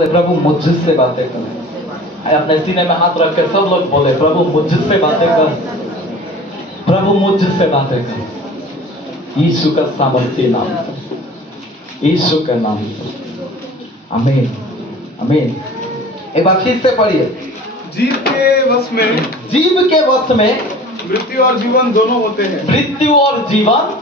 प्रभु मुझसे बातें करें। अपने सीने में हाथ रख के सब लोग बोले, प्रभु मुझसे बातें कर, प्रभु मुझसे बातें कर। यीशु का सामर्थ्य नाम, यीशु के नाम। आमीन आमीन। एक बार फिर से पढ़िए। जीव के वश में, जीव के वश में मृत्यु और जीवन दोनों होते हैं। मृत्यु और जीवन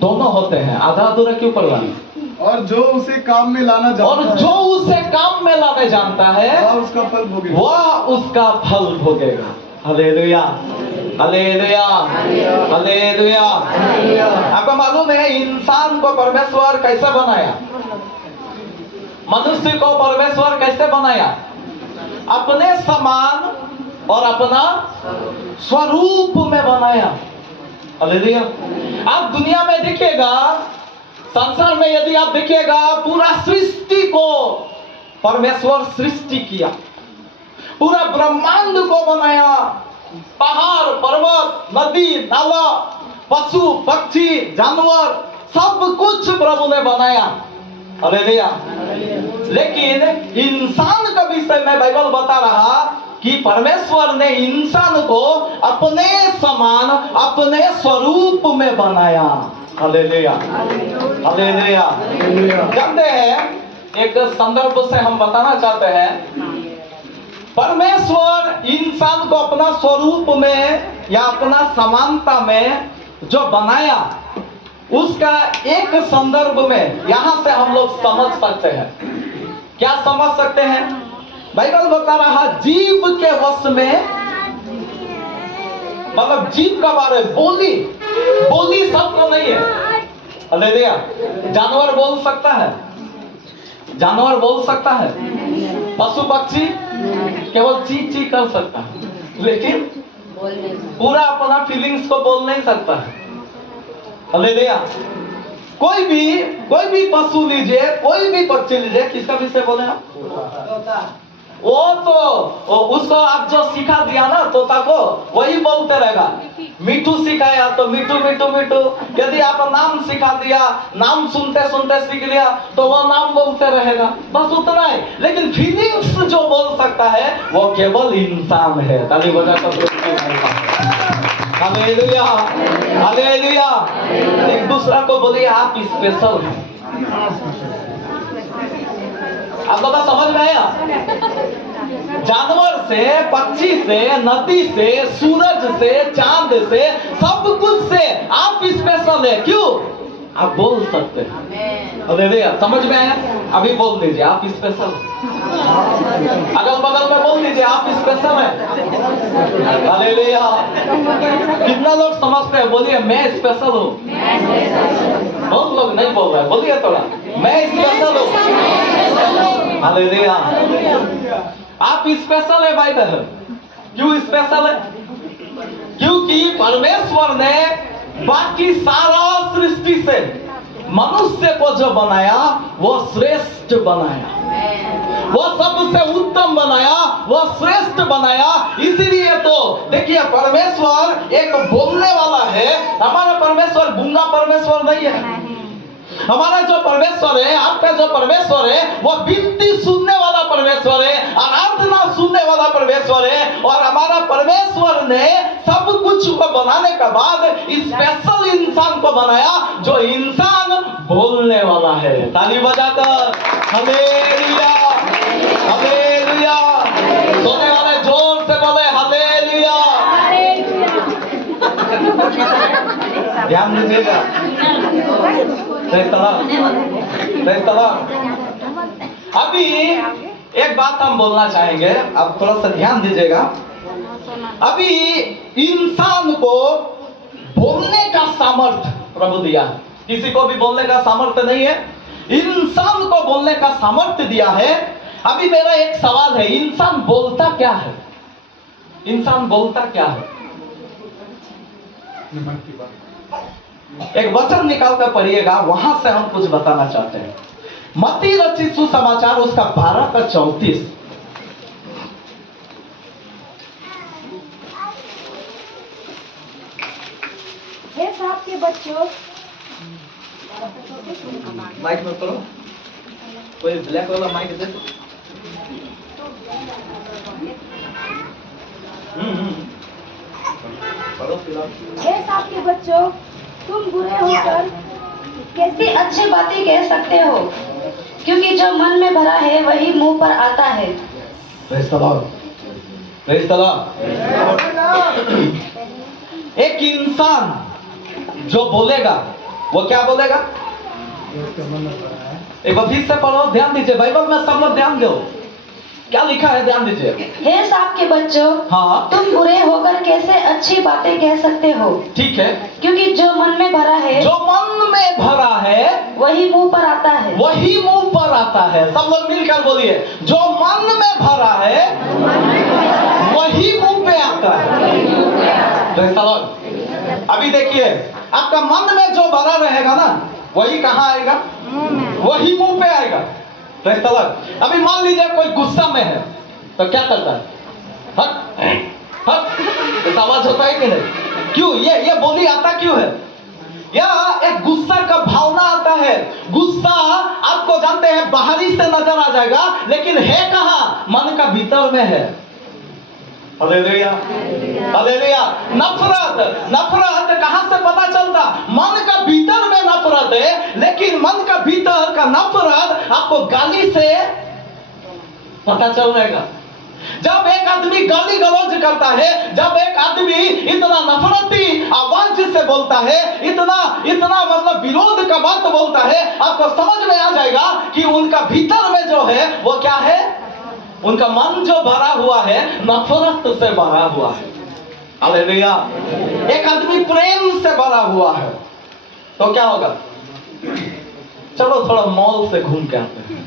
दोनों होते हैं। आधा अधूरा क्यों पढ़ रहा है? और जो उसे काम में लाना और जानता जो है, उसे काम में लाने जानता है वह उसका फल भोगेगा। वह उसका फल भोगेगा। Hallelujah hallelujah hallelujah. आपको मालूम है इंसान को परमेश्वर कैसे बनाया? मनुष्य को परमेश्वर कैसे बनाया? अपने समान और अपना स्वरूप में बनाया। हालेलुया। आप दुनिया में देखिएगा, संसार में यदि आप देखिएगा, पूरा सृष्टि को परमेश्वर सृष्टि किया, पूरा ब्रह्मांड को बनाया। पहाड़ पर्वत नदी नाला पशु पक्षी जानवर सब कुछ प्रभु ने बनाया। हालेलुया। लेकिन इंसान का विषय में बाइबल बता रहा कि परमेश्वर ने इंसान को अपने समान अपने स्वरूप में बनाया। Hallelujah hallelujah. जानते हैं, एक संदर्भ से हम बताना चाहते हैं, परमेश्वर इंसान को अपना स्वरूप में या अपना समानता में जो बनाया, उसका एक संदर्भ में यहां से हम लोग समझ सकते हैं। क्या समझ सकते हैं? बाइबल बता रहा जीव के वश में, मतलब जीव का बारे बोली, बोली सबको नहीं है। हालेलुया। जानवर बोल सकता है, जानवर बोल सकता है, पशु पक्षी केवल ची ची कर सकता है, लेकिन पूरा अपना फीलिंग्स को बोल नहीं सकता है। हालेलुया। कोई भी पशु लीजिए, कोई भी पक्षी लीजिए, किसका विषय बोले आप? वो तो उसको आप जो सिखा दिया ना तोता को, वही बोलते रहेगा। मिठू सिखाया तो मिठू मिठू मिठू। यदि आप नाम सिखा दिया, नाम सुनते सुनते सीख लिया, तो वो नाम बोलते रहेगा, बस उतना ही। लेकिन फीलिंग्स जो बोल सकता है वो केवल इंसान है। ताली बजाकर हालेलुया हालेलुया। एक दूसरा को बोलिए आप स्पेशल हैं। आपको बात समझ में आया? जानवर से, पक्षी से, नदी से, सूरज से, चांद से, सब कुछ से आप स्पेशल है। क्यों? आप बोल सकते हैं। हालेलुया। समझ में आया? अभी बोल दीजिए आप स्पेशल। अगल बगल में बोल दीजिए आप स्पेशल है। हालेलुया। कितना लोग समझते हैं? बोलिए मैं स्पेशल हूँ। बहुत लोग नहीं बोल रहे, बोलिए थोड़ा, मैं स्पेशल हूँ। हालेलुया। आप स्पेशल है भाई बहन। क्यों स्पेशल है? क्योंकि परमेश्वर ने बाकी सारा सृष्टि से मनुष्य को जो बनाया वो श्रेष्ठ बनाया, वो सबसे उत्तम बनाया, वो श्रेष्ठ बनाया। इसीलिए तो देखिए, परमेश्वर एक बोलने वाला है। हमारा परमेश्वर गूंगा परमेश्वर नहीं है। हमारा जो परमेश्वर है, आपका जो परमेश्वर है, वो विनती सुनने वाला परमेश्वर है, आराधना सुनने वाला परमेश्वर है। और हमारा परमेश्वर ने सब कुछ को बनाने के बाद स्पेशल इंसान को बनाया, जो इंसान बोलने वाला है। ताली बजाकर हालेलुया हालेलुया। सोने वाले जोर से बोले हालेलुया। ध्यान दीजिएगा। अभी एक बात हम बोलना चाहेंगे, अब थोड़ा सा ध्यान दीजिएगा। अभी इंसान को बोलने का सामर्थ्य प्रभु दिया। किसी को भी बोलने का सामर्थ्य नहीं है, इंसान को बोलने का सामर्थ्य दिया है। अभी मेरा एक सवाल है, इंसान बोलता क्या है? इंसान बोलता क्या है? एक वचन निकाल कर पढ़िएगा, वहां से हम कुछ बताना चाहते हैं। मत्ती रचित सुसमाचार उसका 12:34। हे साहब के बच्चों, माइक में पढ़ो। कोई ब्लैक वाला माइक दे। पढ़ो फिलहाल। हे साहब के बच्चों, तुम बुरे होकर कैसे अच्छी बातें कह सकते हो? क्योंकि जो मन में भरा है वही मुंह पर आता है। Praise the Lord, praise the Lord. एक इंसान जो बोलेगा वो क्या बोलेगा? एक बार फिर से पढ़ो, ध्यान दीजिए, बाइबल में सब लोग ध्यान दो, क्या लिखा है ध्यान दीजिए। हे साहब के बच्चों, हाँ, तुम बुरे होकर कैसे अच्छी बातें कह सकते हो? ठीक है। क्योंकि जो मन में भरा है जो मन में भरा है वही मुंह पर आता है। वही मुंह पर आता है। सब लोग मिलकर बोलिए, जो मन में भरा है वही मुंह पे आता है। Praise the Lord. अभी देखिए, आपका मन में जो भरा रहेगा ना, वही कहाँ आएगा? वही मुंह पे आएगा। Praise the Lord. अभी मान लीजिए कोई गुस्सा में है तो क्या करता है? हट हट, ऐसा आवाज होता है कि नहीं? क्यों? ये बोली आता क्यों है? या एक गुस्सा का भावना आता है। गुस्सा आपको जानते हैं बाहरी से नजर आ जाएगा, लेकिन है कहाँ? मन का भीतर में है। Hallelujah, hallelujah. नफरत कहाँ से पता चलता? मन का भीतर में नफरत है, लेकिन मन का भीतर का नफरत आपको गाली से पता चल जाएगा। जब एक आदमी गाली गलौज करता है, जब एक आदमी इतना नफरती आवाज से बोलता है, इतना मतलब विरोध का बात बोलता है, आपको समझ में आ जाएगा कि उनका भीतर में जो है वो क्या है? उनका मन जो भरा हुआ है नफरत से भरा हुआ है। हालेलुया। एक आदमी प्रेम से भरा हुआ है तो क्या होगा? चलो थोड़ा मॉल से घूम के आते हैं,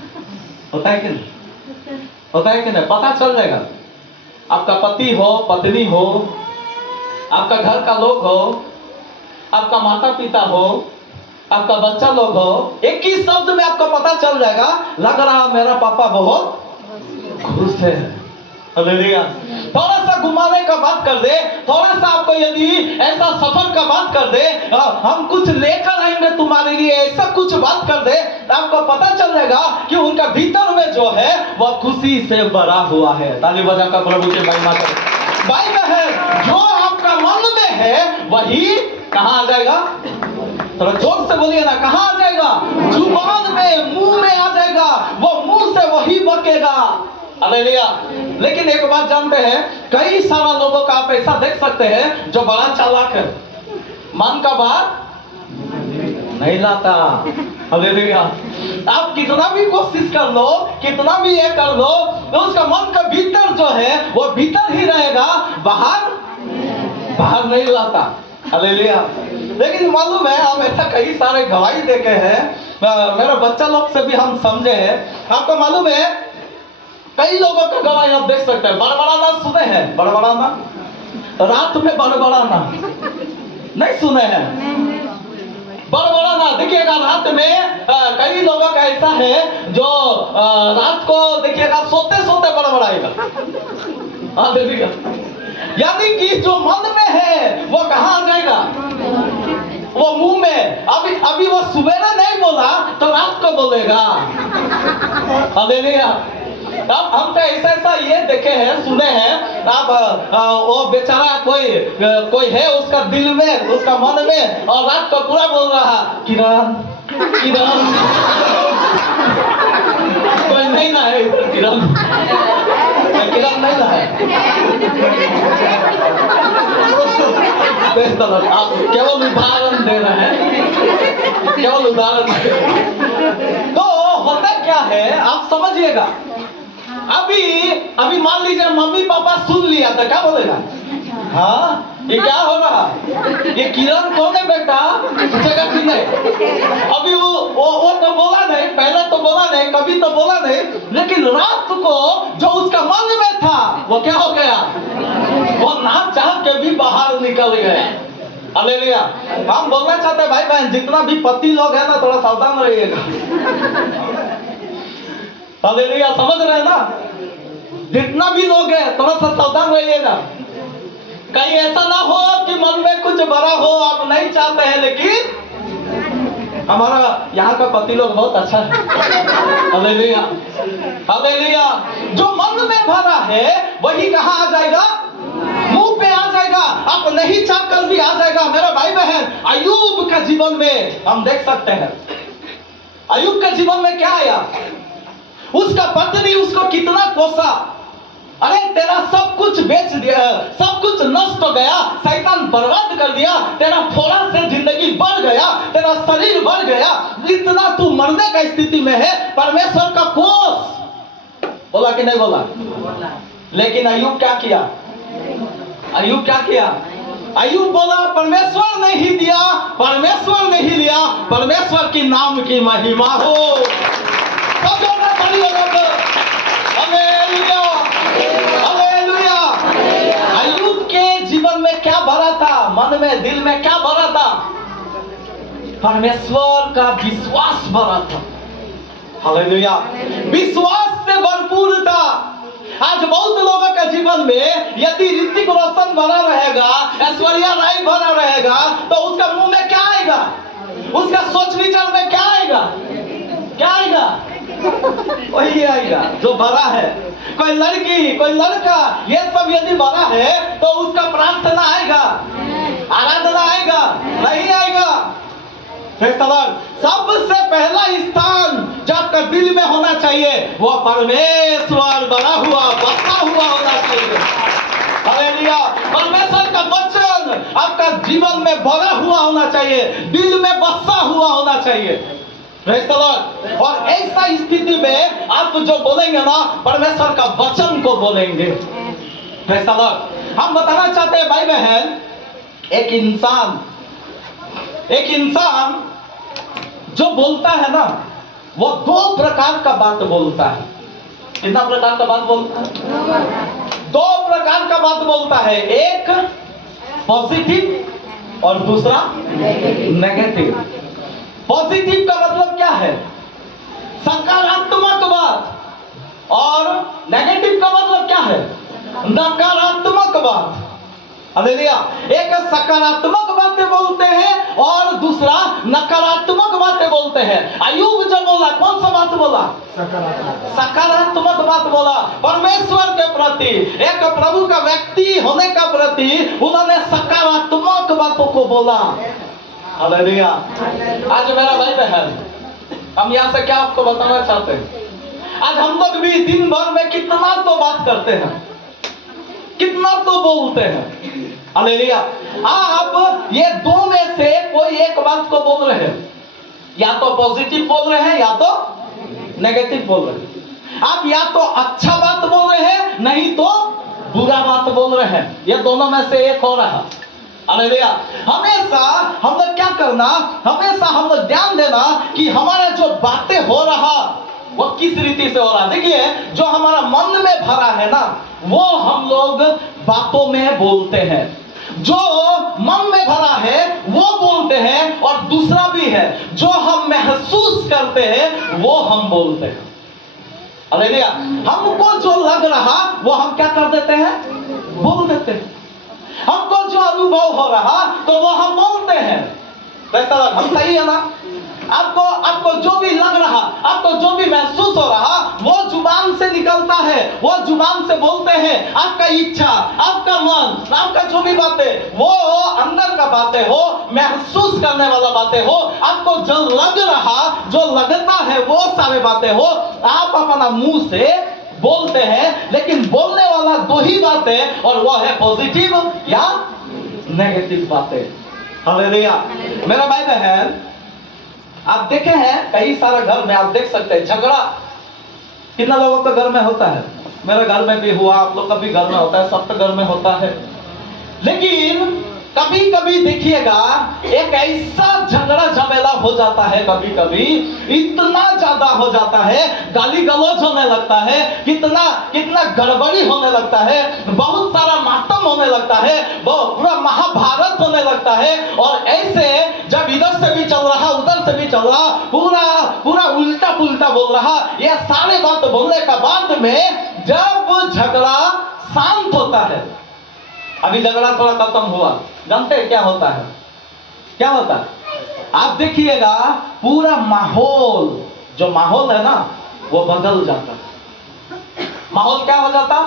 होता है कि नहीं? होता है कि नहीं? पता चल जाएगा। आपका पति हो, पत्नी हो, आपका घर का लोग हो, आपका माता पिता हो, आपका बच्चा लोग हो, एक ही शब्द में आपको पता चल जाएगा, लग रहा मेरा पापा बहुत खुश है। हालेलुया। थोड़ा सा घुमाने का बात कर दे, थोड़ा सा आपको यदि ऐसा सफर का बात कर दे, हम कुछ लेकर आएंगे तुम्हारे लिए, ऐसा कुछ बात कर दे, आपको पता चल जाएगा कि उनका भीतर में जो है वह खुशी से भरा हुआ है। ताली बजाकर प्रभु की महिमा करें। बाइबल है, जो आपका मन में है वही कहाँ आ जाएगा? थोड़ा जोर से बोलिए ना, कहाँ आ जाएगा? जुबान में, मुंह में आ जाएगा। वो मुंह से वही बकेगा। हालेलुया। लेकिन एक बात जानते हैं, कई सारा लोगों का आप ऐसा देख सकते हैं जो बड़ा चालाक है, मन का बात नहीं लाता। हालेलुया। आप कितना भी कोशिश कर लो, कितना भी ये कर लो, तो उसका मन का भीतर जो है वो भीतर ही रहेगा, बाहर नहीं लाता। हालेलुया। लेकिन मालूम है, हम ऐसा कई सारे गवाही देखे हैं, मेरे बच्चा लोग से भी हम समझे हैं। आपको मालूम है, कई लोगों का गवाही आप देख सकते हैं। बड़बड़ाना सुने हैं? बड़बड़ाना, रात में बड़बड़ाना नहीं सुने हैं? बड़बड़ाना देखिएगा रात में, कई लोगों का ऐसा है जो रात को देखिएगा सोते सोते बड़बड़ाएगा। हाँ देखिएगा, यानी कि जो मन में है वो कहाँ आ जाएगा? वो मुंह में। अभी वो सुबह नहीं बोला तो रात को बोलेगा। हालेलुया। अब हम तो ऐसा ये देखे हैं, सुने हैं। अब वो बेचारा कोई है उसका दिल में, उसका मन में, और रात को पूरा बोल रहा, किरण किरण। कोई नहीं ना है किरण, किरण नहीं ना है। आप केवल उदाहरण दे रहे हैं, केवल उदाहरण। तो होता क्या है आप समझिएगा। अभी मान लीजिए मम्मी पापा सुन लिया तो क्या बोलेगा? हाँ, ये क्या हो रहा? ये किरण कौन है बेटा? पूछेगा कि नहीं? अभी वो तो बोला नहीं, पहले तो बोला नहीं, कभी तो बोला नहीं, लेकिन रात को जो उसका मन में था वो क्या हो गया? वो ना चाह के भी बाहर निकल गया। हालेलुया। हम बोलना चाहते हैं भाई बहन, जितना भी पति लोग है ना, थोड़ा सावधान रहिएगा। हालेलुया, समझ रहे हैं ना? जितना भी लोग हैं थोड़ा सा सावधान रहिएगा, कहीं ऐसा ना हो कि मन में कुछ भरा हो, आप नहीं चाहते हैं लेकिन हमारा यहाँ का पति लोग बहुत अच्छा है। Hallelujah, hallelujah. जो मन में भरा है वही कहाँ आ जाएगा? मुंह पे आ जाएगा। आप नहीं चाह कर भी आ जाएगा। मेरा भाई बहन, अय्यूब का जीवन में हम देख सकते हैं, अय्यूब के जीवन में क्या आया? उसका पत्नी उसको कितना कोसा, अरे तेरा सब कुछ बेच दिया, सब कुछ नष्ट हो गया, शैतान बर्बाद कर दिया, तेरा थोड़ा से जिंदगी बढ़ गया, तेरा शरीर बढ़ गया, इतना तू मरने का स्थिति में है, परमेश्वर का कोस। बोला कि नहीं बोला? लेकिन अय्यूब क्या किया? अय्यूब क्या किया? अय्यूब बोला परमेश्वर ने ही दिया, परमेश्वर ने ही लिया, परमेश्वर की नाम की महिमा हो। Hallelujah, hallelujah. अय्यूब के जीवन में क्या भरा था? मन में, दिल में क्या भरा था? परमेश्वर का विश्वास भरा था। हालेलुया, विश्वास से भरपूर था। आज बहुत लोगों के जीवन में यदि ऋतिक रोशन बना रहेगा, ऐश्वर्या राय बना रहेगा, तो उसका मुंह में क्या आएगा? उसका सोच विचार में क्या आएगा? क्या आएगा? वही आएगा जो बड़ा है। कोई लड़की, कोई लड़का, ये सब यदि बड़ा है तो उसका प्रार्थना आएगा, आराधना आएगा? नहीं आएगा। सबसे पहला स्थान जो आपका दिल में होना चाहिए वो परमेश्वर बना हुआ, बसा हुआ होना चाहिए। हालेलुया, परमेश्वर का वचन आपका जीवन में भरा हुआ होना चाहिए, दिल में बसा हुआ होना चाहिए। Praise the Lord. और ऐसा स्थिति में आप जो बोलेंगे ना, परमेश्वर का वचन को बोलेंगे। Praise the Lord. हम बताना चाहते हैं भाई बहन, एक इंसान जो बोलता है ना, वो दो प्रकार का बात बोलता है। कितना प्रकार का बात बोलता है? दो प्रकार का बात बोलता है, एक पॉजिटिव और दूसरा नेगेटिव। पॉजिटिव का मतलब क्या है? सकारात्मक बात, और नेगेटिव का मतलब क्या है? नकारात्मक बात। हालेलुया। एक सकारात्मक बातें बोलते हैं और दूसरा नकारात्मक बातें बोलते हैं। अय्यूब जब बोला, कौन सा बात बोला? सकारात्मक बात बोला। परमेश्वर के प्रति, एक प्रभु का व्यक्ति होने का प्रति उन्होंने सकारात्मक बातों को बोला। हालेलुया। आज मेरा भाई बहन, हम यहाँ से क्या आपको बताना चाहते हैं? आज हम लोग भी दिन भर में कितना तो बात करते हैं, कितना तो बोलते हैं। हालेलुया। आप ये दो में से कोई एक बात को बोल रहे हैं, या तो पॉजिटिव बोल रहे हैं या तो नेगेटिव बोल रहे हैं। आप या तो अच्छा बात बोल रहे हैं, नहीं तो बुरा बात बोल रहे हैं। ये दोनों में से एक हो रहा। हालेलुया। हमेशा हम लोग क्या करना, हमेशा हम लोग ध्यान देना कि हमारा जो बातें हो रहा वो किस रीति से हो रहा। देखिए, जो हमारा मन में भरा है ना, वो हम लोग बातों में बोलते हैं। जो मन में भरा है वो बोलते हैं, और दूसरा भी है, जो हम महसूस करते हैं वो हम बोलते हैं। हालेलुया। हमको जो लग रहा वो हम क्या कर देते हैं? बोल देते हैं। हमको जो अनुभव हो रहा तो वो हम बोलते हैं। हम सही है ना? आपको जो भी लग रहा, आपको जो भी महसूस हो रहा, वो जुबान से निकलता है, वो जुबान से बोलते हैं। आपका इच्छा, आपका मन, आपका जो भी बातें, वो अंदर का बातें हो, महसूस करने वाला बातें हो, आपको जो लग रहा, जो लगता है, वो सारे बातें हो, आप अपना मुंह से बोलते हैं। लेकिन बोलने वाला दो ही बातें, और वो है पॉजिटिव या नेगेटिव बातें। हालेलुया। मेरा भाई बहन, आप देखे हैं कई सारे घर में, आप देख सकते हैं झगड़ा कितना लोगों के घर में होता है। मेरे घर में भी हुआ, आप लोग का भी घर में होता है, सबके घर में होता है। लेकिन कभी कभी देखिएगा एक ऐसा झगड़ा झमेला हो जाता है, कभी कभी इतना ज्यादा हो जाता है, गाली गलौज होने लगता है, कितना गड़बड़ी होने लगता है, बहुत सारा मातम होने लगता है, पूरा महाभारत होने लगता है। और ऐसे जब इधर से भी चल रहा, उधर से भी चल रहा, पूरा उल्टा पुल्टा बोल रहा, ये सारे बात बोलने का बाद में जब झगड़ा शांत होता है, अभी झगड़ा थोड़ा खत्म हुआ, जानते हैं क्या होता है? क्या होता है? आप देखिएगा पूरा माहौल, जो माहौल है ना वो बदल जाता है। माहौल क्या हो जाता?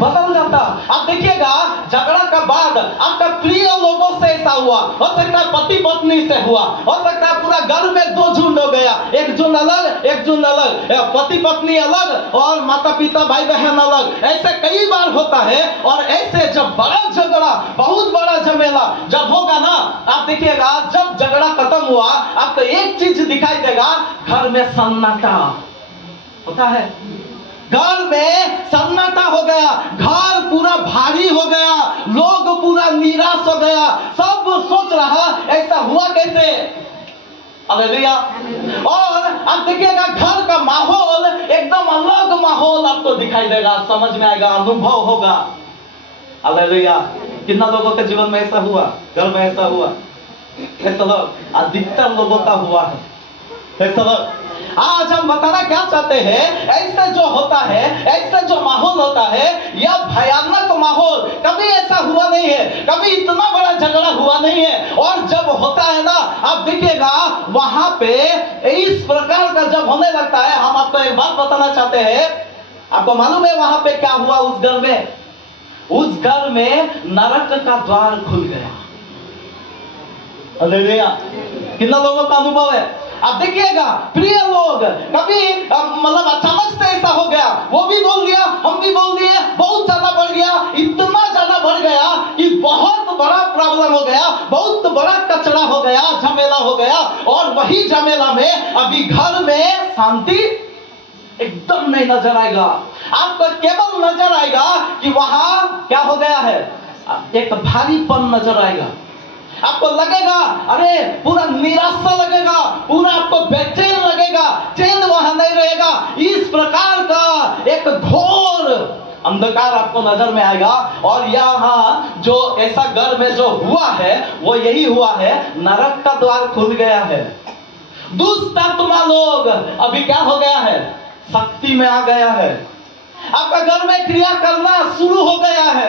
बदल जाता। आप देखिएगा झगड़ा का बाद आपका प्रिय लोगों से ऐसा हुआ, हो सकता है पति पत्नी से हुआ, हो सकता है पूरा घर में दो झुंड हो गया, एक झुंड अलग एक झुंड अलग, पति पत्नी अलग और माता पिता भाई बहन अलग, ऐसे कई बार होता है। और ऐसे जब बड़ा झगड़ा, बहुत बड़ा झमेला जब होगा ना, आप देखिएगा जब झगड़ा खत्म हुआ आपको एक चीज दिखाई देगा, घर में सन्नाटा होता है। घर में सन्नाटा हो गया, घर पूरा भारी हो गया, लोग पूरा निराश हो गया, सब सोच रहा ऐसा हुआ कैसे। हालेलुया। और आप देखिएगा घर का माहौल एकदम अलग माहौल आपको दिखाई देगा, समझ में आएगा, अनुभव होगा। हालेलुया। कितना लोगों के जीवन में ऐसा हुआ, घर में ऐसा हुआ? ऐसा लोग अधिकतर लोगों का हुआ है। ऐसा लोग आज हम बताना क्या चाहते हैं, ऐसे जो होता है, ऐसे जो माहौल होता है, यह भयानक माहौल कभी ऐसा हुआ नहीं है, कभी इतना बड़ा झगड़ा हुआ नहीं है। और जब होता है ना, आप देखिएगा वहां पे इस प्रकार का जब होने लगता है, हम आपको एक बात बताना चाहते हैं। आपको मालूम है वहां पे क्या हुआ? उस घर में, उस घर में नरक का द्वार खुल गया। हालेलुया। कितना लोगों का अनुभव है? आप देखिएगा प्रिय लोग, कभी मतलब अचानक से ऐसा हो गया, वो भी बोल दिया हम भी बोल दिए, बहुत ज्यादा बढ़ गया, इतना ज्यादा बढ़ गया कि बहुत बड़ा प्रॉब्लम हो गया, बहुत बड़ा कचरा हो गया, झमेला हो गया। और वही झमेला में अभी घर में शांति एकदम नहीं नजर आएगा। आपको केवल नजर आएगा कि वहां क्या हो गया है, एक भारीपन नजर आएगा। आपको लगेगा अरे पूरा निराशा लगेगा, पूरा आपको बेचैन लगेगा, चैन वहां नहीं रहेगा। इस प्रकार का एक घोर अंधकार आपको नजर में आएगा। और यहाँ जो ऐसा घर में जो हुआ है वो यही हुआ है, नरक का द्वार खुल गया है। दुष्ट आत्मा लोग अभी क्या हो गया है, शक्ति में आ गया है। आपका घर में क्रिया करना शुरू हो गया है।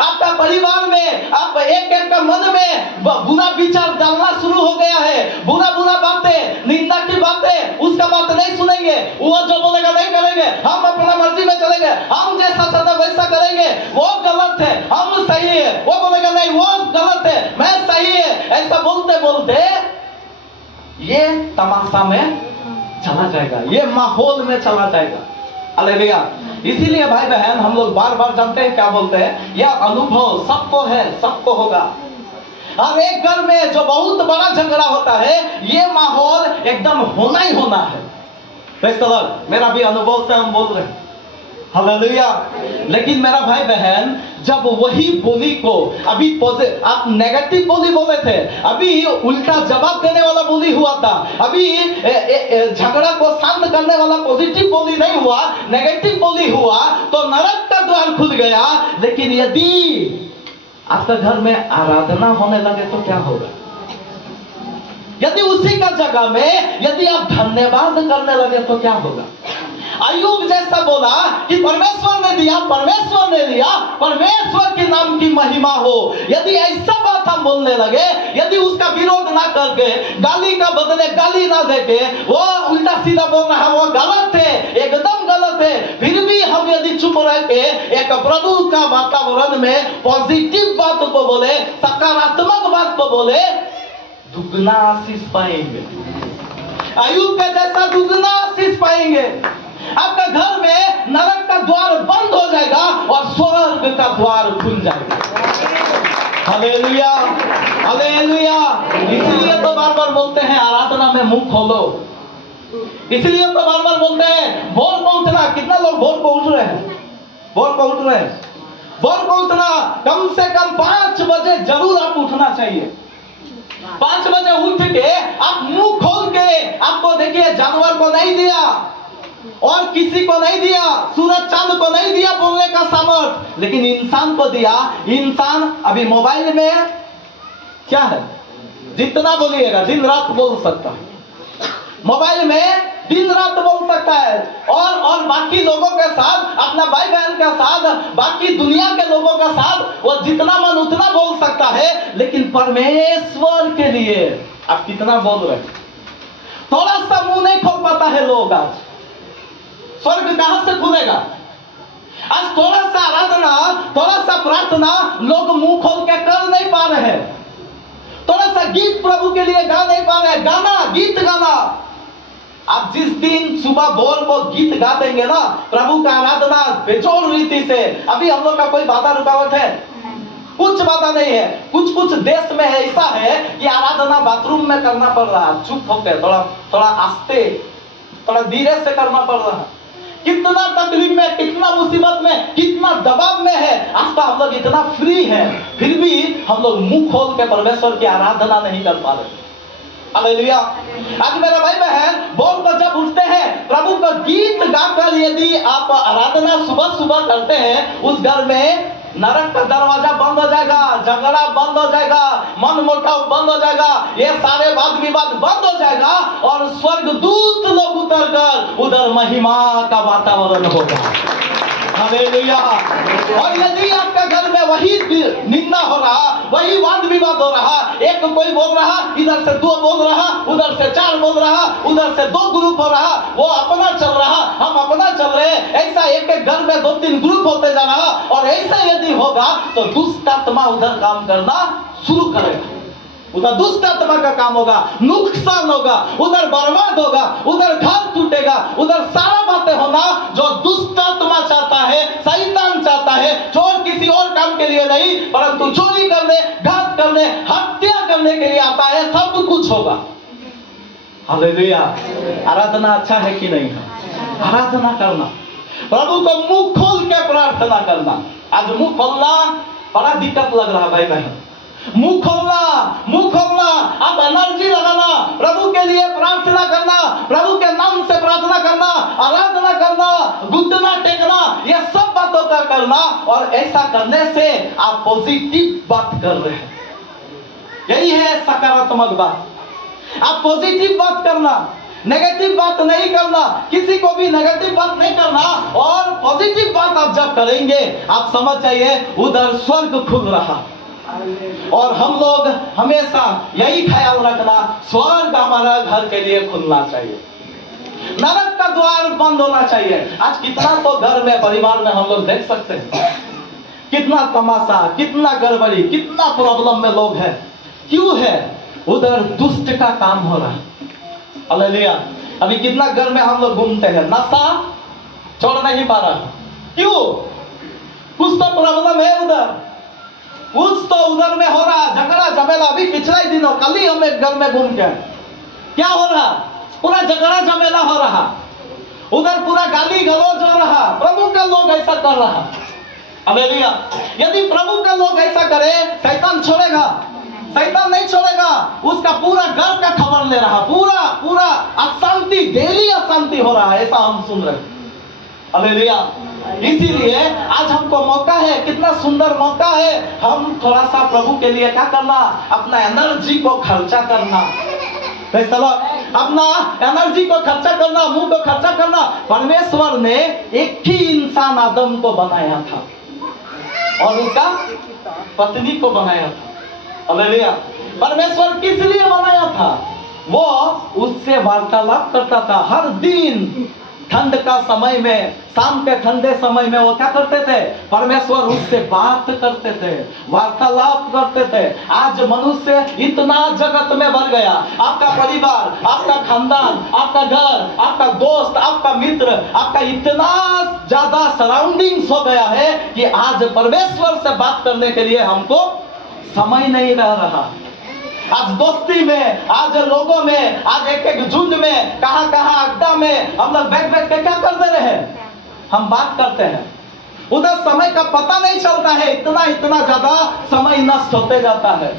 आपका परिवार में आप एक एक का मन में बुरा विचार डालना शुरू हो गया है। बुरा बुरा बातें, निंदा की बातें, उसका बात नहीं सुनेंगे, वो जो बोलेगा नहीं करेंगे, हम अपना मर्जी में चलेंगे, हम जैसा चाहता वैसा करेंगे, वो गलत है हम सही है, वो बोलेगा नहीं वो गलत है मैं सही है। ऐसा बोलते बोलते ये तमाशा में चला जाएगा, ये माहौल में चला जाएगा। हालेलुया। इसीलिए भाई बहन हम लोग बार बार जानते हैं, क्या बोलते हैं, यह अनुभव सबको है, सबको होगा। हर एक घर में जो बहुत बड़ा झगड़ा होता है, ये माहौल एकदम होना ही होना है। Praise the Lord. मेरा भी अनुभव से हम बोल रहे हैं। हालेलुया। लेकिन मेरा भाई बहन जब वही बोली को अभी आप नेगेटिव बोली बोले थे, अभी उल्टा जवाब देने वाला बोली हुआ था, अभी झगड़ा को शांत करने वाला पॉजिटिव बोली नहीं हुआ, नेगेटिव बोली हुआ, तो नरक का द्वार खुल गया। लेकिन यदि आपका घर में आराधना होने लगे तो क्या होगा? यदि उसी का जगह में यदि आप धन्यवाद करने लगे तो क्या होगा? अय्यूब जैसा बोला कि परमेश्वर ने दिया, परमेश्वर ने लिया, परमेश्वर के नाम की महिमा हो। यदि ऐसा बात हम बोलने लगे, यदि उसका विरोध ना करके, गाली का बदले गाली ना देके, वो उल्टा सीधा बोल रहा है वो गलत है, एकदम गलत है, फिर भी हम यदि चुप रह के एक प्रभु का वातावरण में पॉजिटिव बात को बोले, सकारात्मक बात को बोले, दुगना आशीष पाएंगे। अय्यूब के जैसा दुगना आशीष पाएंगे। आपका घर में नरक का द्वार बंद हो जाएगा और स्वर्ग का द्वार खुल जाएगा। Hallelujah, hallelujah. इसलिए तो बार बार बोलते हैं आराधना में मुंह खोलो। इसलिए तो बार बार बोलते हैं भोर को उठना। कितना लोग भोर को उठ रहे हैं? भोर को उठ रहे हैं। भोर को उठना, कम से कम 5 बजे जरूर आप उठना चाहिए। 5 बजे उठ के आप मुंह खोल के, आपको देखिए जानवर को नहीं दिया और किसी को नहीं दिया, सूरज चांद को नहीं दिया बोलने का सामर्थ, लेकिन इंसान को दिया। इंसान अभी मोबाइल में क्या है, जितना बोलिएगा दिन रात बोल सकता है। मोबाइल में दिन रात बोल सकता है और बाकी लोगों के साथ, अपना भाई बहन के साथ, बाकी दुनिया के लोगों के साथ वो जितना मन उतना बोल सकता है। लेकिन परमेश्वर के लिए आप कितना बोल रहे हैं? थोड़ा सा मुंह नहीं खोल पाता है लोग आज। स्वर्ग कहां से खुलेगा? आज थोड़ा सा आराधना, थोड़ा सा प्रार्थना लोग मुंह खोल के कर नहीं पा रहे हैं। थोड़ा सा गीत प्रभु के लिए गा नहीं पा रहे हैं। गाना, गीत गाना, आप जिस दिन सुबह बोल को गीत गा देंगे ना, प्रभु का आराधना बेजोड़ रीति से, अभी हम लोग का कोई बाधा रुकावट है? कुछ बाधा नहीं है। कुछ कुछ देश में ऐसा है कि आराधना बाथरूम में करना पड़ रहा है, चुप होकर, थोड़ा आस्ते, थोड़ा धीरे से करना पड़ रहा है। कितना तकलीफ में, कितना मुसीबत में, कितना दबाव में है, आज तो हम लोग इतना फ्री है, फिर भी हम लोग मुंह खोल के परमेश्वर की आराधना नहीं कर पा रहे। हालेलुया। आज मेरा भाई बहन, बोल पर जब उठते हैं, प्रभु का गीत गाकर यदि आप आराधना सुबह सुबह करते हैं, उस घर में नरक का दरवाजा बंद हो जाएगा, झगड़ा बंद हो जाएगा, मन मुटाव बंद हो जाएगा, ये सारे वाद विवाद बंद हो जाएगा और स्वर्गदूत लोग उतरकर उधर महिमा का वातावरण होगा। हालेलुया। और यदि आपका घर में वही निंदा हो रहा, वही वाद विवाद हो रहा, एक कोई बोल रहा, इधर से दो बोल रहा, उधर से चार बोल रहा, उधर से दो ग्रुप हो रहा, वो अपना चल रहा, हम अपना चल रहे, ऐसा एक एक घर में 2-3 ग्रुप होते जा रहा, और ऐसा यदि होगा तो दुष्ट आत्मा उधर काम करना शुरू करेगा। उधर दुष्ट आत्मा का काम होगा, नुकसान होगा, उधर बर्बाद होगा, उधर घर टूटेगा, उधर सारा बातें होना जो दुष्ट आत्मा चाहता है, शैतान चाहता है। चोर किसी और काम के लिए नहीं, परंतु चोरी करने, घात करने, हत्या करने के लिए आता है, सब कुछ होगा। हालेलुया। आराधना अच्छा है कि नहीं है? आराधना करना, प्रभु को मुंह खोल के प्रार्थना करना। आज मुंह खोलना बड़ा दिक्कत लग रहा है भाई बहन। मुंह खोलना, मुंह खोलना, आप एनर्जी लगाना, प्रभु के लिए प्रार्थना करना, प्रभु के नाम से प्रार्थना करना, आराधना करना, घुटना टेकना, ये सब बातों का करना, और ऐसा करने से आप पॉजिटिव बात कर रहे हैं। यही है सकारात्मक बात। आप पॉजिटिव बात करना, नेगेटिव बात नहीं करना, किसी को भी नेगेटिव बात नहीं करना, और पॉजिटिव बात आप जब करेंगे, आप समझ जाइए उधर स्वर्ग खुल रहा। और हम लोग हमेशा यही ख्याल रखना, स्वर्ग हमारा घर के लिए खुलना चाहिए, नरक का द्वार बंद होना चाहिए। आज कितना तो घर में, परिवार में हम लोग देख सकते हैं, कितना तमाशा, कितना गड़बड़ी, कितना प्रॉब्लम में लोग हैं। क्यों है? उधर दुष्ट का काम हो रहा है। हालेलुया। अभी कितना घर में हम लोग घूमते हैं, नशा छोड़ नहीं पा रहा। क्यों? कुछ तो प्रॉब्लम है उधर, कुछ तो उधर में हो रहा, झगड़ा झमेला। अभी पिछले ही दिनों, कल ही हम एक घर में घूम के, क्या हो रहा? पूरा झगड़ा झमेला हो रहा, उधर पूरा गाली गलौज हो रहा। प्रभु का लोग ऐसा कर रहा। हालेलुया। यदि प्रभु का लोग ऐसा करे, शैतान छोड़ेगा? शैतान नहीं छोड़ेगा। उसका पूरा घर का खबर ले रहा, पूरा अशांति, डेली अशांति हो रहा है, ऐसा हम सुन रहे हैं। हालेलुया। इसीलिए आज हमको मौका है, कितना सुंदर मौका है, हम थोड़ा सा प्रभु के लिए क्या करना, अपना एनर्जी को खर्चा करना। अपना एनर्जी को खर्चा करना, मुंह को खर्चा करना। परमेश्वर ने एक ही इंसान आदम को बनाया था और उसका पत्नी को बनाया था। हालेलुया। परमेश्वर किस लिए बनाया था? वो उससे वार्तालाप करता था हर दिन। ठंड का समय में, शाम के ठंडे समय में वो क्या करते थे? परमेश्वर उससे बात करते थे, वार्तालाप करते थे। आज मनुष्य इतना जगत में बढ़ गया, आपका परिवार, आपका खानदान, आपका घर, आपका दोस्त, आपका मित्र, आपका इतना ज्यादा सराउंडिंग्स हो गया है कि आज परमेश्वर से बात करने के लिए हमको समय नहीं रह रहा। आज दोस्ती में, आज लोगों में, आज एक एक झुंड में, कहां अड्डा में हम लोग बैठ के क्या कर दे रहे हैं? हम बात करते हैं। उधर समय का पता नहीं चलता है, इतना ज्यादा समय नष्ट होते जाता है।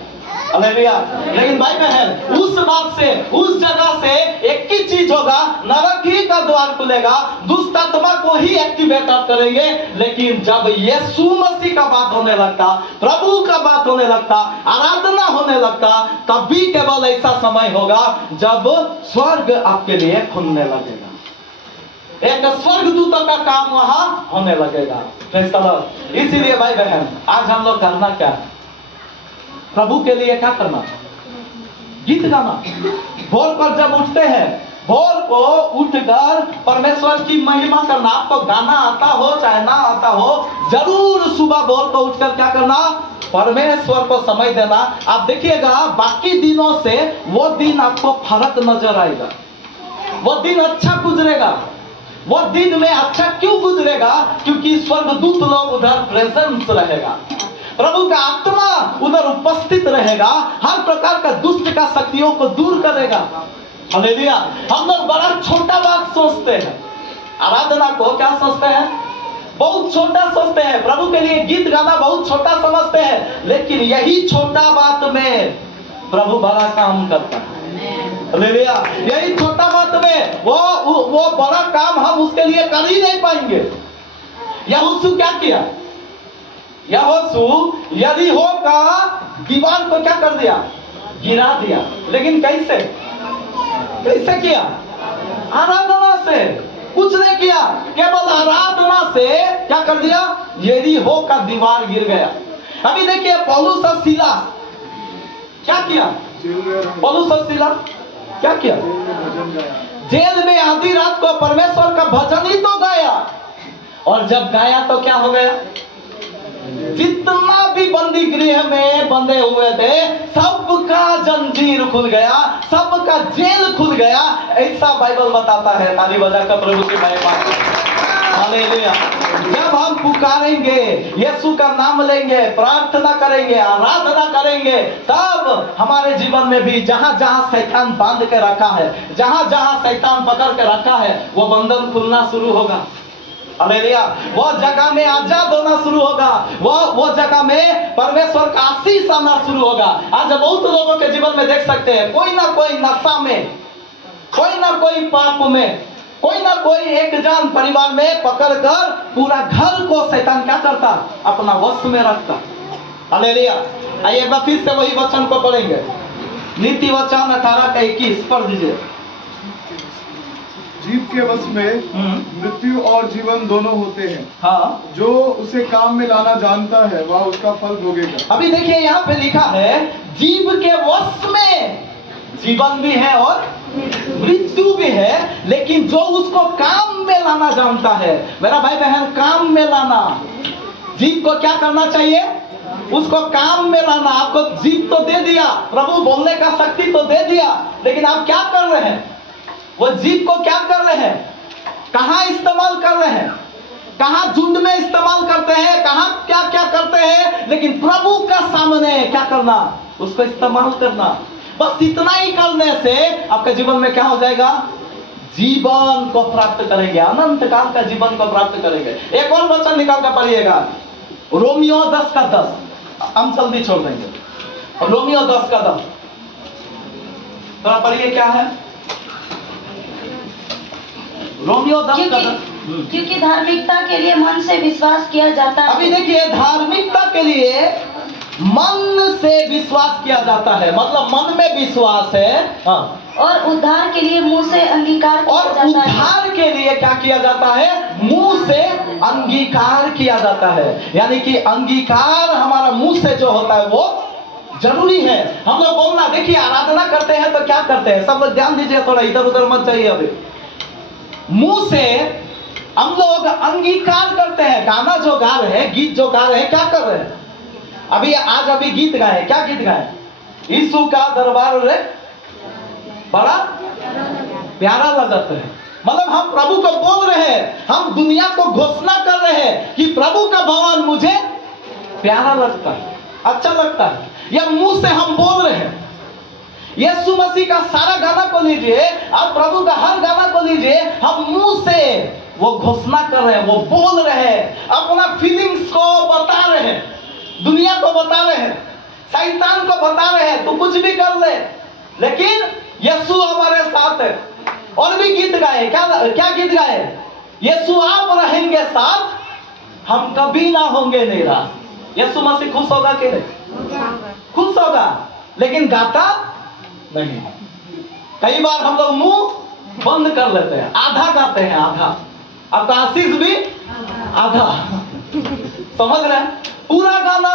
हालेलुया। लेकिन भाई बहन, उस बात से, उस जगह से एक ही चीज होगा, नरक ही का द्वार खुलेगा, दुष्ट आत्मा को ही एक्टिवेट आप करेंगे। लेकिन जब यीशु मसीह का बात होने लगता, प्रभु का बात होने लगता, आराधना होने लगता, तब भी केवल ऐसा समय होगा जब स्वर्ग आपके लिए खुलने लगेगा। एक स्वर्गदूतों का काम वहां होने लगेगा। इसीलिए भाई बहन, आज हम लोग करना क्या है? प्रभु के लिए क्या करना? गीत गाना। भोर पर जब उठते हैं, भोर को उठकर परमेश्वर की महिमा करना। आपको गाना आता हो चाहे ना आता हो, जरूर सुबह भोर को उठकर क्या करना, परमेश्वर को समय देना। आप देखिएगा बाकी दिनों से वो दिन आपको फर्क नजर आएगा, वो दिन अच्छा गुजरेगा। वो दिन में अच्छा क्यों गुजरेगा? क्योंकि स्वर्गदूत लोग उधर प्रेजेंस रहेगा, प्रभु का आत्मा उधर उपस्थित रहेगा, हर प्रकार का दुष्ट का शक्तियों को दूर करेगा। हालेलुया। हम लोग बड़ा छोटा बात सोचते हैं, आराधना को क्या सोचते हैं, बहुत छोटा सोचते हैं। प्रभु के लिए गीत गाना बहुत छोटा समझते हैं, लेकिन यही छोटा बात में प्रभु बड़ा काम करता है। हालेलुया। यही छोटा बात में वो बड़ा काम हम उसके लिए कर ही नहीं पाएंगे। यहोशू क्या किया? यहोशू यरीहो का दीवार को क्या कर दिया, गिरा दिया। लेकिन कैसे कैसे किया? आराधना से। कुछ नहीं किया, केवल आराधना से क्या कर दिया, यरीहो का दीवार गिर गया। अभी देखिए पौलुस और सीलास क्या किया? पौलुस और सीलास क्या किया? जेल में आधी रात को परमेश्वर का भजन ही तो गाया, और जब गाया तो क्या हो गया, जितना भी बंदी गृह में बंधे हुए थे सबका जंजीर खुल गया, सबका जेल खुल गया। ऐसा बाइबल बताता है। ताली बजाकर प्रभु की महिमा। हालेलुया। जब हम पुकारेंगे, यीशु का नाम लेंगे, प्रार्थना करेंगे, आराधना करेंगे, तब हमारे जीवन में भी जहां जहां शैतान बांध के रखा है, जहां जहां शैतान पकड़ के रखा है, वो बंधन खुलना शुरू होगा। हालेलुया। वो जगह में आजाद होना शुरू होगा, वो जगह में परमेश्वर का आशीष आना शुरू होगा। आज बहुत लोगों के जीवन में देख सकते हैं, कोई ना कोई नशा में, कोई ना कोई पाप में, कोई ना कोई एक जान परिवार में पकड़कर पूरा घर को शैतान क्या करता, अपना वश में रखता। हालेलुया। आइए एक बार फिर से वही वचन को पढ़ेंगे, नीति वचन 18:21 पढ़ दीजिए। जीव के वश में मृत्यु और जीवन दोनों होते हैं। हाँ, जो उसे काम में लाना जानता है वह उसका फल भोगेगा। अभी देखिए यहाँ पे लिखा है जीव के वश में जीवन भी है और मृत्यु भी है, लेकिन जो उसको काम में लाना जानता है। मेरा भाई बहन, काम में लाना, जीव को क्या करना चाहिए, उसको काम में लाना। आपको जीव तो दे दिया, प्रभु बोलने का शक्ति तो दे दिया, लेकिन आप क्या कर रहे हैं, वो जीव को क्या कर रहे हैं, कहाँ इस्तेमाल कर रहे हैं, कहाँ झुंड में इस्तेमाल करते हैं, कहाँ क्या क्या करते हैं, लेकिन प्रभु का सामने क्या करना, उसको इस्तेमाल करना। बस इतना ही करने से आपके जीवन में क्या हो जाएगा, जीवन को प्राप्त करेंगे, अनंत काल का जीवन को प्राप्त करेंगे। एक और वचन निकाल कर पढ़िएगा, रोमियो 10:10। हम जल्दी छोड़ देंगे। रोमियो 10:10 थोड़ा पढ़िए, क्या है रोमियो 10:10। क्योंकि धार्मिकता के लिए मन से विश्वास किया जाता है। अभी देखिए, धार्मिकता के लिए मन से विश्वास किया जाता है, मतलब मन में विश्वास है। हाँ। और उद्धार के लिए मुंह से अंगीकार किया और जाता है। उद्धार के लिए क्या किया जाता है, मुंह से अंगीकार किया जाता है। यानी कि अंगीकार हमारा मुंह से जो होता है वो जरूरी है। हम लोग बोलना, देखिए आराधना करते हैं तो क्या करते हैं, सब लोग ध्यान दीजिए, थोड़ा इधर उधर मत जाइए। अभी मुंह से हम लोग अंगीकार करते हैं, गाना जो गा रहे हैं, गीत जो गा रहे हैं, क्या कर रहे हैं, अभी गीत गाए, क्या गीत गाए, यीशु का दरबार रे बड़ा प्यारा लगता है। मतलब हम प्रभु को बोल रहे हैं, हम दुनिया को घोषणा कर रहे हैं कि प्रभु का भवन मुझे प्यारा लगता है, अच्छा लगता है। यह मुंह से हम बोल रहे हैं। यीशु मसीह का सारा गाना को लीजिए और प्रभु का हर गाना को लीजिए, हम मुंह से वो घोषणा कर रहे हैं, वो बोल रहे हैं, अपना फीलिंग्स को बता रहे हैं, दुनिया को बता रहे हैं, शैतान को बता रहे हैं, तू कुछ भी कर ले, लेकिन यीशु हमारे साथ है। और भी गीत गाए, क्या गीत गाए, यीशु आप रहेंगे साथ, हम कभी ना होंगे निराश। यीशु मसीह खुश होगा कि नहीं? खुश होगा, लेकिन गाता नहीं। कई बार हम लोग मुंह बंद कर लेते हैं, आधा गाते हैं, आधा। अब आशीष भी आधा, समझ रहे हैं? पूरा गाना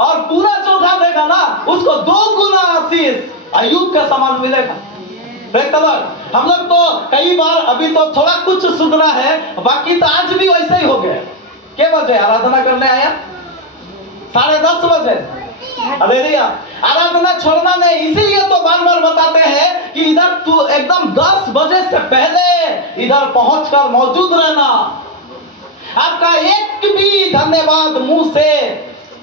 और पूरा जो गा देगा ना, उसको 2 गुना आशीष अय्यूब का समान मिलेगा। Praise the Lord। हम लोग तो कई बार अभी तो थोड़ा कुछ सुधरा है, बाकी तो आज भी वैसे ही हो गए। क्या बजे आराधना करने आया? 10:30 बजे। हालेलुया। आराधना छोड़ना नहीं, इसीलिए तो बार बार बताते हैं कि इधर तू एकदम 10 बजे से पहले इधर पहुंचकर मौजूद रहना। आपका एक भी धन्यवाद मुंह से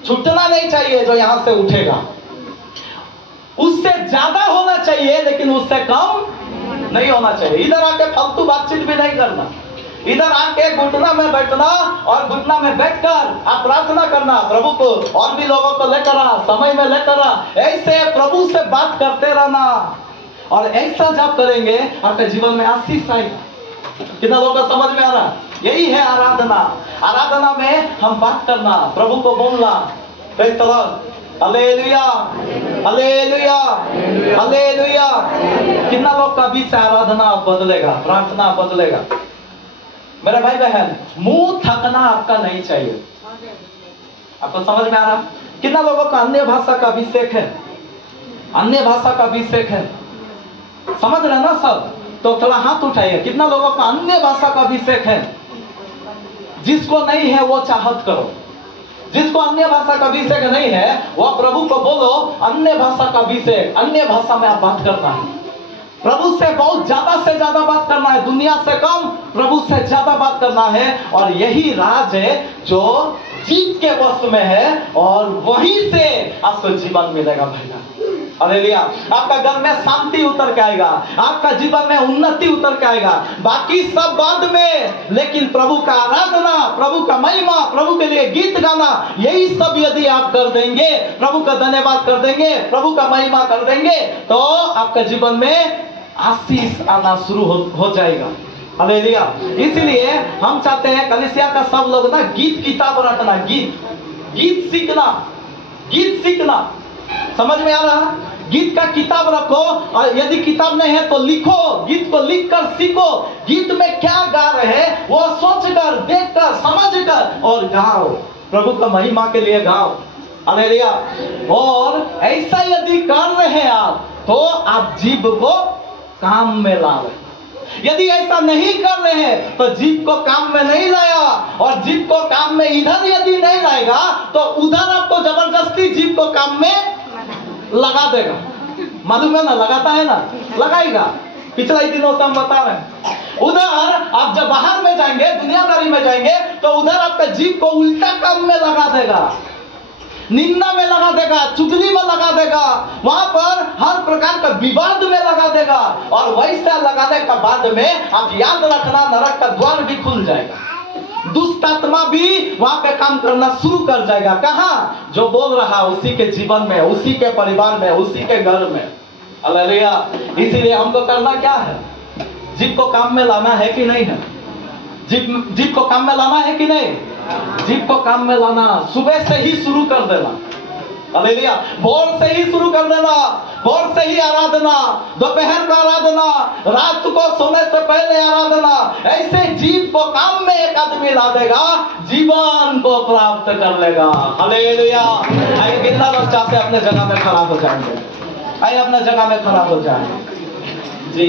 छूटना नहीं चाहिए जो यहां से उठेगा। उससे ज्यादा होना चाहिए, लेकिन उससे कम नहीं होना चाहिए। इधर आके फालतू बातचीत भी नहीं करना। इधर आके घुटना में बैठना और घुटना में बैठकर आप प्रार्थना करना प्रभु को, और भी लोगों को लेकर आ, समय में लेकर आ, ऐसे प्रभु से बात करते रहना। और ऐसा जब करेंगे आपके जीवन में आशीष आएगा। कितना लोगों को समझ में आ रहा? यही है आराधना। आराधना में हम बात करना, प्रभु को बोलना। Praise the Lord. Hallelujah, hallelujah, hallelujah. कितना लोग का बीच से आराधना बदलेगा, प्रार्थना बदलेगा। मेरा भाई बहन, मुंह थकना आपका नहीं चाहिए। आपको समझ में आ रहा? कितना लोगों का अन्य भाषा का अभिषेक है? अन्य भाषा का अभिषेक है, समझ रहे ना सब? तो थोड़ा हाथ उठाइए। कितना लोगों का अन्य भाषा का अभिषेक है? जिसको नहीं है वो चाहत करो। जिसको अन्य भाषा का अभिषेक नहीं है वह प्रभु को बोलो अन्य भाषा का अभिषेक। अन्य भाषा में आप बात करना है, प्रभु से बहुत ज्यादा से ज्यादा बात करना है, दुनिया से कम प्रभु से ज्यादा बात करना है। और यही राज है जो जीत के वश में है, और वहीं से आपको जीवन मिलेगा भाईया। हालेलुया। आपका घर में शांति उतर के आएगा, आपका जीवन में उन्नति उतर के आएगा। बाकी सब बाद में, लेकिन प्रभु का आराधना, प्रभु का महिमा, प्रभु के लिए गीत गाना, यही सब यदि आप कर देंगे, प्रभु का धन्यवाद कर देंगे, प्रभु का महिमा कर देंगे, तो आपका जीवन में आशीष आना शुरू हो जाएगा। हालेलुया। इसलिए हम चाहते हैं कलीसिया का सब लोग ना गीत किताब रखना, गीत सीखना, गीत सीखना। समझ में आ रहा? गीत का किताब रखो, और यदि किताब नहीं है तो लिखो, गीत को लिख कर सीखो। गीत में क्या गा रहे हैं वो सोच कर, देख कर, समझ कर और गाओ, प्रभु का महिमा के लिए गाओ। हालेलुया। और ऐसा यदि कर रहे हैं आप, तो आप जीभ को काम में ला रहे। यदि ऐसा नहीं कर रहे हैं तो जीभ को काम में नहीं लाया, और जीभ को काम में इधर यदि नहीं लाएगा तो उधर आपको जबरदस्ती जीभ को काम में लगा देगा। मालूम है ना? लगाता है ना, लगाएगा। पिछले ही दिनों से हम बता रहे हैं। उधर आप जब बाहर में जाएंगे, दुनियादारी में जाएंगे, तो उधर आपका जीभ को उल्टा काम में लगा देगा, निंदा में लगा देगा, चुगली में लगा देगा, वहां पर हर प्रकार का विवाद में लगा देगा। और वैसा लगाने के बाद में आप याद रखना, नरक का द्वार भी खुल जाएगा, दुष्ट आत्मा भी वहां पे काम करना शुरू कर जाएगा। कहाँ? जो बोल रहा उसी के जीवन में, उसी के परिवार में, उसी के घर में। हालेलुया। इसीलिए हमको करना क्या है? जीभ को काम में लाना है कि नहीं है? जीभ को काम में लाना है कि नहीं? जीभ को काम में लाना सुबह से ही शुरू कर देना। हालेलुया। भोर से ही शुरू कर देना, भोर से ही आराधना, दोपहर का आराधना, रात को सोने से पहले आराधना। ऐसे जीव को काम में एक आदमी ला देगा, जीवन को प्राप्त कर लेगा। हालेलुया। आइए कितना लोग चाहते अपने जगह में खड़ा हो जाएंगे? आइए अपने जगह में खड़ा हो जाए जी।